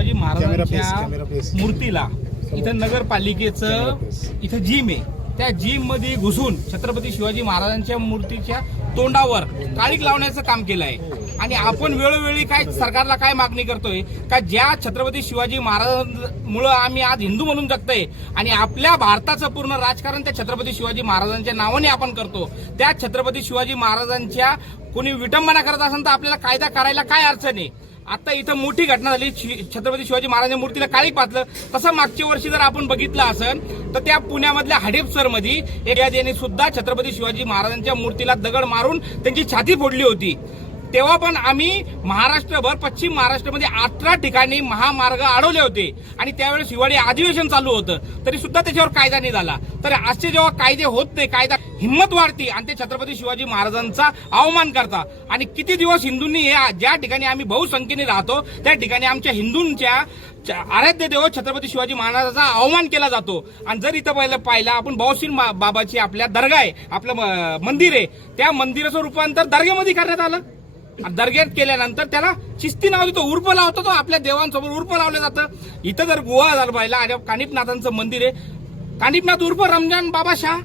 शिवाजी महाराजांच्या. मूर्तीला इथं नगरपालिकेचं. इथं जिम आहे. त्या जिममध्ये घुसून छत्रपती शिवाजी महाराजांच्या मूर्तीच्या तोंडावर काळीक लावण्याचं काम केलं आहे आणि आपण वेळोवेळी काय सरकारला काय मागणी करतोय? का ज्या छत्रपती शिवाजी महाराजांमुळं आम्ही आज हिंदू म्हणून जगतोय आणि आपल्या भारताचं पूर्ण राजकारण त्या छत्रपती शिवाजी महाराजांच्या नावाने आपण करतो त्या छत्रपती शिवाजी महाराजांच्या कोणी विटंबना करत असेल तर आपल्याला कायदा करायला काय अडचण आहे? आता इथं मोठी घटना झाली. शि- छत्रपती शिवाजी महाराजांच्या मूर्तीला काळी पाचलं तसं मागच्या वर्षी जर आपण बघितलं असेल तर त्या पुण्यामधल्या हडेपसरमध्ये एक सुद्धा छत्रपती शिवाजी महाराजांच्या मूर्तीला दगड मारून त्यांची छाती फोडली होती. तेव्हा पण आम्ही महाराष्ट्रभर पश्चिम महाराष्ट्रामध्ये अठरा ठिकाणी महामार्ग अडवले होते. आणि त्यावेळेस हिवाळी अधिवेशन चालू होतं. तरी सुद्धा त्याच्यावर कायदा नाही झाला तर असे जेव्हा कायदे होत नाही कायदा हिंमत वाढते आणि ते छत्रपती शिवाजी महाराजांचा अवमान करता. आणि किती दिवस हिंदूंनी हे ज्या ठिकाणी आम्ही बहुसंख्येने राहतो त्या ठिकाणी आमच्या हिंदूंच्या आराध्य देव छत्रपती शिवाजी महाराजांचा अवमान केला जातो. आणि जर इथं पहिलं पाहिलं आपण बावसीन बाबाची आपल्या दर्गा आहे आपलं म- मंदिर आहे. त्या मंदिराचं रूपांतर दर्ग्यामध्ये करण्यात आलं. दर्ग्यात केल्यानंतर त्याला शिस्ती नाव देतो. उर्फ लावतो तो आपल्या देवांसमोर. उर्फ लावलं जातं. इथं जर गोवा झालं पाहिला आणि कानिपनाथांचं मंदिर आहे. कानिपनाथ उर्फ रमजान बाबा शाह.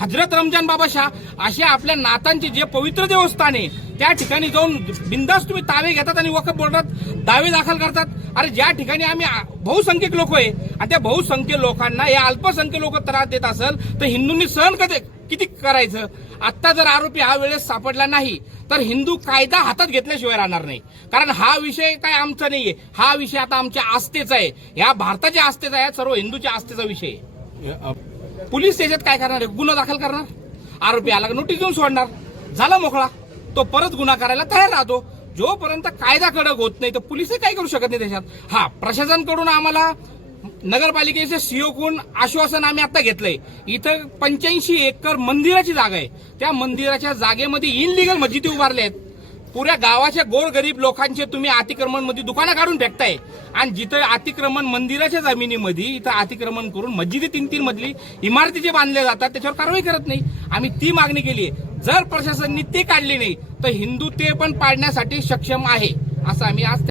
हजरत रमजान बाबा शाह. असे आपल्या नातांचे जे पवित्र देवस्थान आहे त्या ठिकाणी जाऊन बिंदास तुम्ही तावे घेतात आणि वखत बोलतात दावे दाखल करतात. अरे ज्या ठिकाणी आम्ही बहुसंख्यक लोक आहे आणि त्या बहुसंख्य लोकांना हे अल्पसंख्य लोक त्रास देत असेल तर हिंदूंनी सहन कधी किती करायचं? आता जर आरोपी हा वेळेस सापडला नाही तर हिंदू कायदा हातात घेतल्याशिवाय राहणार नाही. कारण हा विषय काय आमचा नाहीये. हा विषय आता आमच्या आस्थेचा आहे. या भारताच्या आस्थेचा आहे सर्व हिंदूच्या आस्थेचा विषय आहे. पोलीस स्टेशनात काय करणार आहे? गुन्हा दाखल करणार? आरोपी आला नोटीस देऊन सोडणार. झाला मोकळा. तो परत गुन्हा करायला तयार राहतो. जोपर्यंत कायदा कडक होत नाही तर पोलीस काही करू शकत नाही त्याच्यात? हा प्रशासनकडून आम्हाला नगरपालिकेचे सीओ आश्वासन आम्ही आता घेतलंय. इथं पंच्याऐंशी एकर मंदिराची जागा आहे. त्या मंदिराच्या जागेमध्ये इनलिगल मस्जिदी उभारल्या आहेत. पुऱ्या गावाच्या गोरगरीब लोकांचे तुम्ही अतिक्रमणमध्ये दुकानं काढून फेकताय. आणि जिथं अतिक्रमण मंदिराच्या जमिनीमध्ये इथं अतिक्रमण करून मस्जिदी तीन तीन मजली इमारती जे बांधल्या जातात त्याच्यावर कारवाई करत नाही. आम्ही ती मागणी केली आहे. जर प्रशासनाने ते काढले नाही तर हिंदू ते पण पाडण्यासाठी सक्षम आहे असं आम्ही आज